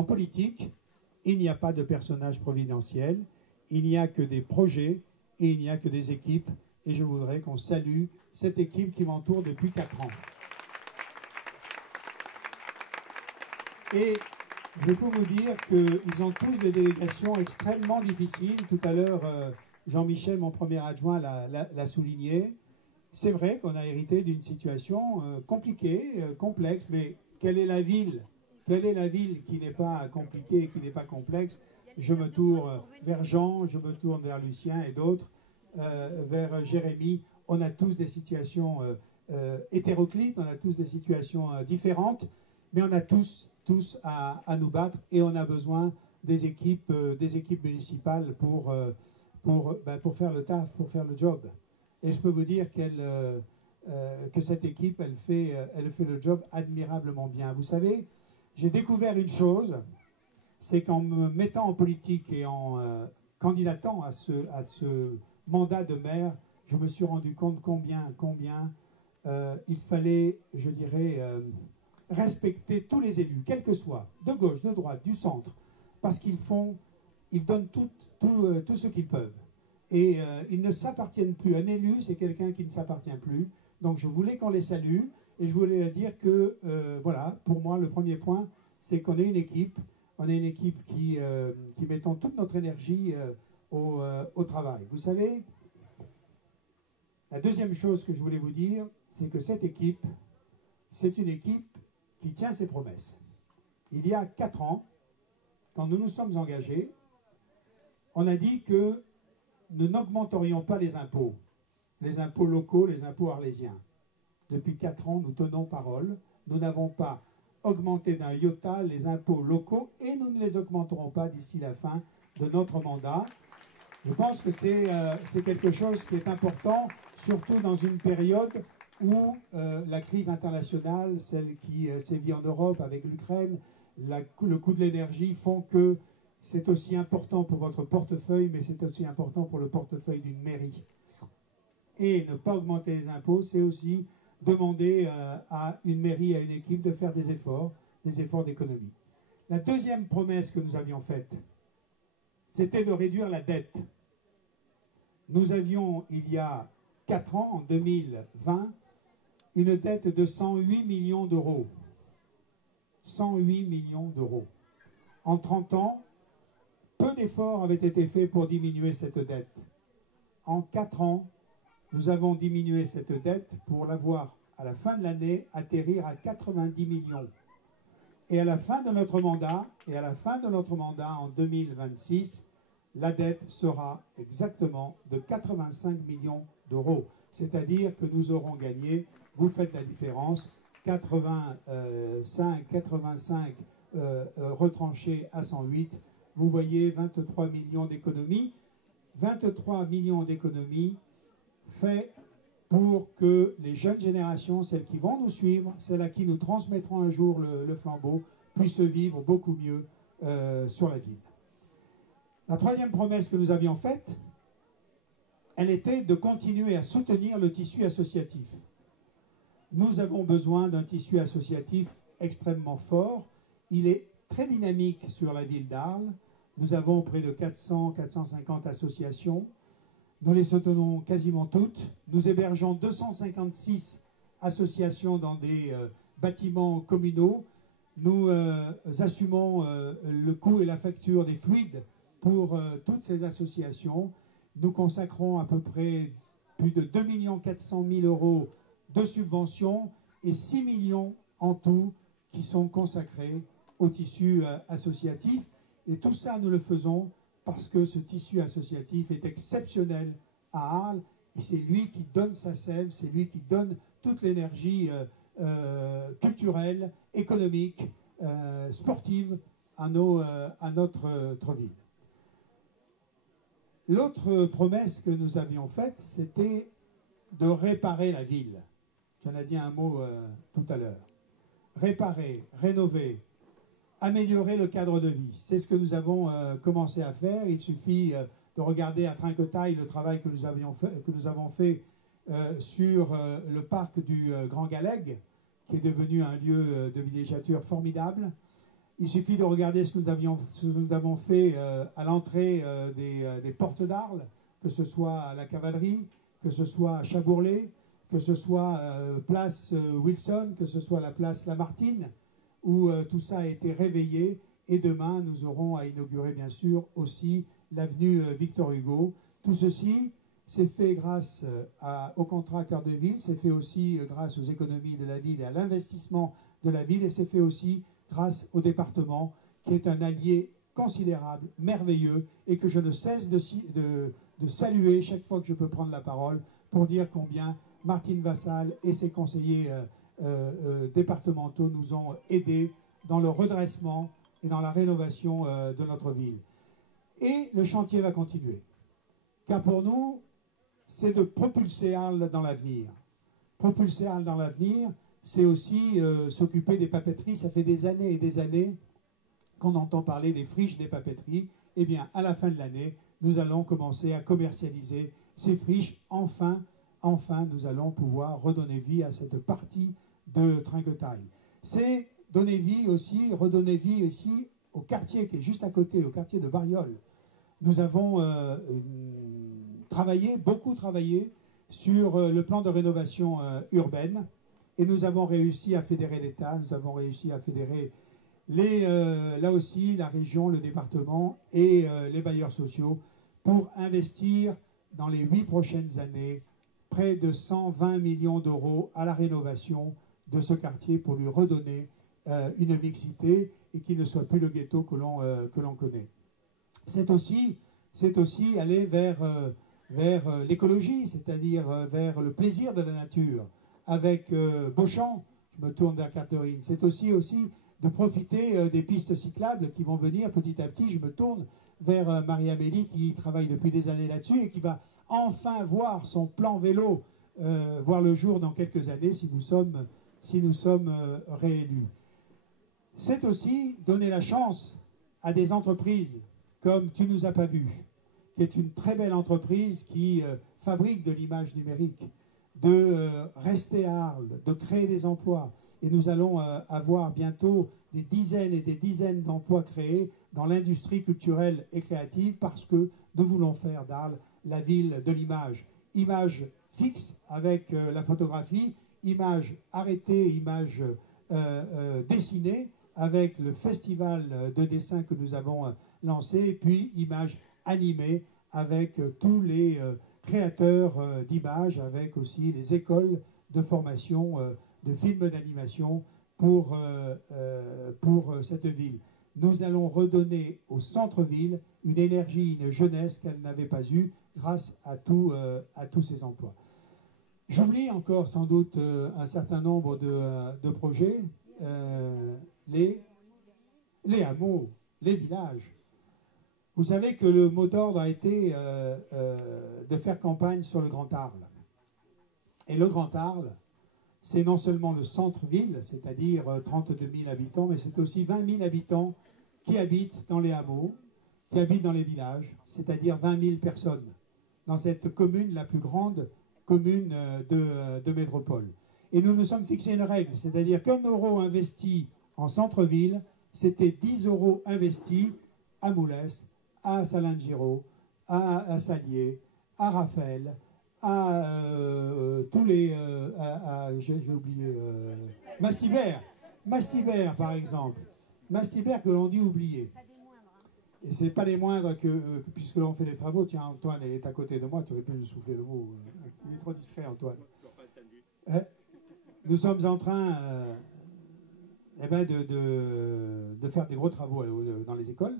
En politique, il n'y a pas de personnage providentiel, il n'y a que des projets et il n'y a que des équipes. Et je voudrais qu'on salue cette équipe qui m'entoure depuis 4 ans. Et je peux vous dire qu'ils ont tous des délégations extrêmement difficiles. Tout à l'heure, Jean-Michel, mon premier adjoint, l'a souligné. C'est vrai qu'on a hérité d'une situation compliquée, complexe, mais quelle est la ville? Quelle est la ville qui n'est pas compliquée et qui n'est pas complexe? Je me tourne vers Jean, je me tourne vers Lucien et d'autres, vers Jérémy. On a tous des situations hétéroclites, on a tous des situations différentes, mais on a tous à nous battre et on a besoin des équipes municipales pour faire le taf, pour faire le job. Et je peux vous dire que cette équipe, elle fait le job admirablement bien. Vous savez, j'ai découvert une chose, c'est qu'en me mettant en politique et en candidatant à ce mandat de maire, je me suis rendu compte combien il fallait, je dirais, respecter tous les élus, quels que soient, de gauche, de droite, du centre, parce ils donnent tout ce qu'ils peuvent. Et ils ne s'appartiennent plus. Un élu, c'est quelqu'un qui ne s'appartient plus. Donc je voulais qu'on les salue, et je voulais dire que, voilà, pour moi, le premier point, c'est qu'on est une équipe. On est une équipe qui mettons toute notre énergie au travail. Vous savez, la deuxième chose que je voulais vous dire, c'est que cette équipe, c'est une équipe qui tient ses promesses. Il y a 4 ans, quand nous nous sommes engagés, on a dit que nous n'augmenterions pas les impôts locaux, les impôts arlésiens. Depuis 4 ans, nous tenons parole. Nous n'avons pas augmenté d'un iota les impôts locaux et nous ne les augmenterons pas d'ici la fin de notre mandat. Je pense que c'est quelque chose qui est important, surtout dans une période où la crise internationale, celle qui sévit en Europe avec l'Ukraine, le coût de l'énergie font que c'est aussi important pour votre portefeuille, mais c'est aussi important pour le portefeuille d'une mairie. Et ne pas augmenter les impôts, c'est aussi demander à une mairie, à une équipe de faire des efforts d'économie. La deuxième promesse que nous avions faite, c'était de réduire la dette. Nous avions, il y a 4 ans, en 2020, une dette de 108 millions d'euros. 108 millions d'euros. En 30 ans, peu d'efforts avaient été faits pour diminuer cette dette. En 4 ans, nous avons diminué cette dette pour l'avoir, à la fin de l'année, atterrir à 90 millions. Et à la fin de notre mandat, en 2026, la dette sera exactement de 85 millions d'euros. C'est-à-dire que nous aurons gagné, vous faites la différence, 85 retranchés à 108, vous voyez 23 millions d'économies. 23 millions d'économies faits pour que les jeunes générations, celles qui vont nous suivre, celles à qui nous transmettrons un jour le flambeau, puissent vivre beaucoup mieux sur la ville. La troisième promesse que nous avions faite, elle était de continuer à soutenir le tissu associatif. Nous avons besoin d'un tissu associatif extrêmement fort. Il est très dynamique sur la ville d'Arles. Nous avons près de 400-450 associations. Nous les soutenons quasiment toutes. Nous hébergeons 256 associations dans des bâtiments communaux. Nous assumons le coût et la facture des fluides pour toutes ces associations. Nous consacrons à peu près plus de 2 400 000 € de subventions et 6 millions en tout qui sont consacrés au tissu associatif. Et tout ça, nous le faisons parce que ce tissu associatif est exceptionnel à Arles et c'est lui qui donne sa sève, c'est lui qui donne toute l'énergie culturelle, économique, sportive à notre ville. L'autre promesse que nous avions faite, c'était de réparer la ville. J'en ai dit un mot tout à l'heure. Réparer, rénover, améliorer le cadre de vie. C'est ce que nous avons commencé à faire. Il suffit de regarder à Trinquetaille le travail que nous avons fait sur le parc du Grand Galègue, qui est devenu un lieu de villégiature formidable. Il suffit de regarder ce que nous avons fait à l'entrée des portes d'Arles, que ce soit à la cavalerie, que ce soit à Chabourlé, que ce soit place Wilson, que ce soit la place Lamartine, où tout ça a été réveillé. Et demain, nous aurons à inaugurer, bien sûr, aussi l'avenue Victor Hugo. Tout ceci, c'est fait grâce au contrat Cœur de Ville, c'est fait aussi grâce aux économies de la ville et à l'investissement de la ville, et c'est fait aussi grâce au département, qui est un allié considérable, merveilleux, et que je ne cesse de saluer chaque fois que je peux prendre la parole pour dire combien Martine Vassal et ses conseillers départementaux nous ont aidés dans le redressement et dans la rénovation de notre ville. Et le chantier va continuer. Car pour nous, c'est de propulser Arles dans l'avenir. Propulser Arles dans l'avenir, c'est aussi s'occuper des papeteries. Ça fait des années et des années qu'on entend parler des friches des papeteries. Eh bien, à la fin de l'année, nous allons commencer à commercialiser ces friches. Enfin, nous allons pouvoir redonner vie à cette partie de Trinquetaille. C'est donner vie aussi, redonner vie aussi au quartier qui est juste à côté, au quartier de Bariol. Nous avons beaucoup travaillé sur le plan de rénovation urbaine, et nous avons réussi à fédérer l'État, nous avons réussi à fédérer là aussi la région, le département et les bailleurs sociaux pour investir dans les 8 prochaines années près de 120 millions d'euros à la rénovation de ce quartier pour lui redonner une mixité et qu'il ne soit plus le ghetto que l'on connaît. C'est aussi aller vers l'écologie, c'est-à-dire vers le plaisir de la nature. Avec Beauchamp, je me tourne vers Catherine, c'est aussi de profiter des pistes cyclables qui vont venir petit à petit. Je me tourne vers Marie-Amélie qui travaille depuis des années là-dessus et qui va enfin voir son plan vélo voir le jour dans quelques années si nous sommes réélus. C'est aussi donner la chance à des entreprises comme Tu nous as pas vu, qui est une très belle entreprise qui fabrique de l'image numérique, de rester à Arles, de créer des emplois. Et nous allons avoir bientôt des dizaines et des dizaines d'emplois créés dans l'industrie culturelle et créative parce que nous voulons faire d'Arles la ville de l'image. Image fixe avec la photographie, image arrêtée, image dessinée avec le festival de dessin que nous avons lancé, et puis image animée avec tous les créateurs d'images, avec aussi les écoles de formation de films d'animation pour cette ville. Nous allons redonner au centre-ville une énergie, une jeunesse qu'elle n'avait pas eue grâce à tous ces emplois. J'oublie encore sans doute un certain nombre de projets, les hameaux, les villages. Vous savez que le mot d'ordre a été de faire campagne sur le Grand Arles. Et le Grand Arles, c'est non seulement le centre-ville, c'est-à-dire 32 000 habitants, mais c'est aussi 20 000 habitants qui habitent dans les hameaux, qui habitent dans les villages, c'est-à-dire 20 000 personnes, dans cette commune, la plus grande commune de métropole. Et nous nous sommes fixé une règle, c'est-à-dire qu'1 euro investi en centre-ville, c'était 10 euros investis à Moulès, à Salin-de-Giraud, à Salier, à Raphaël, à tous les... j'ai oublié... Mastibert, par exemple. Mastibert que l'on dit oublié. Et ce n'est pas les moindres puisque l'on fait les travaux. Tiens, Antoine, il est à côté de moi, tu aurais pu lui souffler le mot. Il est trop distrait, Antoine. Nous sommes en train de faire des gros travaux dans les écoles.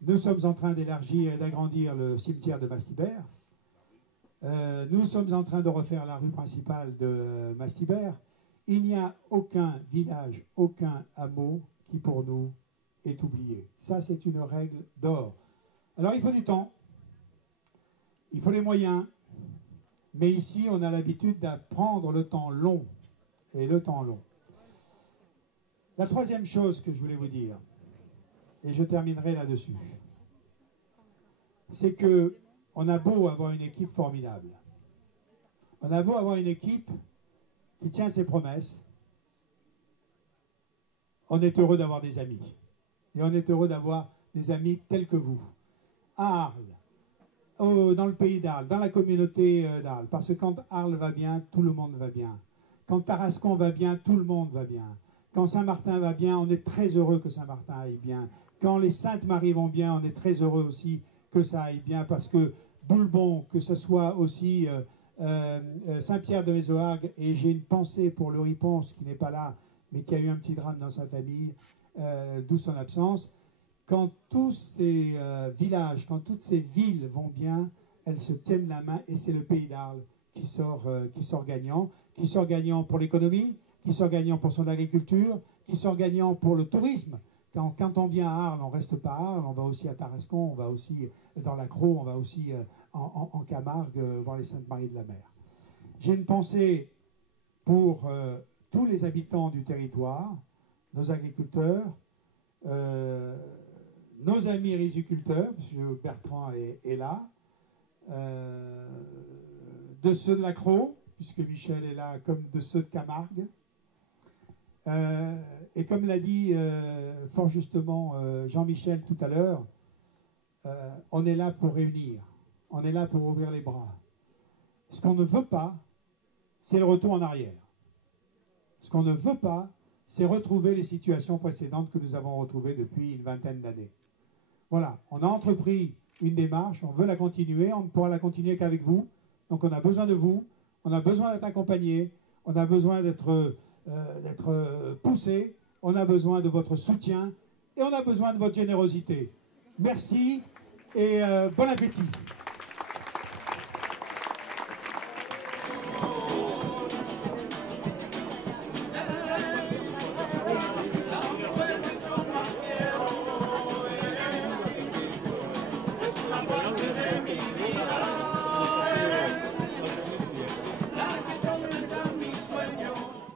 Nous sommes en train d'élargir et d'agrandir le cimetière de Mastibert. Nous sommes en train de refaire la rue principale de Mastibert. Il n'y a aucun village, aucun hameau qui pour nous est oublié. Ça, c'est une règle d'or. Alors, il faut du temps, il faut les moyens, mais ici, on a l'habitude de prendre le temps long, et le temps long. La troisième chose que je voulais vous dire, et je terminerai là-dessus, c'est que on a beau avoir une équipe formidable, on a beau avoir une équipe qui tient ses promesses, on est heureux d'avoir des amis. Et on est heureux d'avoir des amis tels que vous. À Arles, dans le pays d'Arles, dans la communauté d'Arles. Parce que quand Arles va bien, tout le monde va bien. Quand Tarascon va bien, tout le monde va bien. Quand Saint-Martin va bien, on est très heureux que Saint-Martin aille bien. Quand les Saintes-Maries vont bien, on est très heureux aussi que ça aille bien. Parce que Boulbon, que ce soit aussi Saint-Pierre de Mézoargues, et j'ai une pensée pour le Riponce qui n'est pas là, mais qui a eu un petit drame dans sa famille, d'où son absence. Quand tous ces villages, quand toutes ces villes vont bien, elles se tiennent la main et c'est le pays d'Arles qui sort gagnant. Qui sort gagnant pour l'économie, qui sort gagnant pour son agriculture, qui sort gagnant pour le tourisme. Quand on vient à Arles, on ne reste pas à Arles, on va aussi à Tarascon, on va aussi dans l'Accro, on va aussi en Camargue voir les Saintes-Maries de la Mer. J'ai une pensée pour tous les habitants du territoire, nos agriculteurs, nos amis riziculteurs, M. Bertrand est là, de ceux de l'Accro, puisque Michel est là, comme de ceux de Camargue. Et comme l'a dit fort justement Jean-Michel tout à l'heure, on est là pour réunir, on est là pour ouvrir les bras. Ce qu'on ne veut pas, c'est le retour en arrière. Ce qu'on ne veut pas, c'est retrouver les situations précédentes que nous avons retrouvées depuis une vingtaine d'années. Voilà, on a entrepris une démarche, on veut la continuer, on ne pourra la continuer qu'avec vous. Donc on a besoin de vous, on a besoin d'être accompagné, on a besoin d'être poussé, on a besoin de votre soutien et on a besoin de votre générosité. Merci et bon appétit.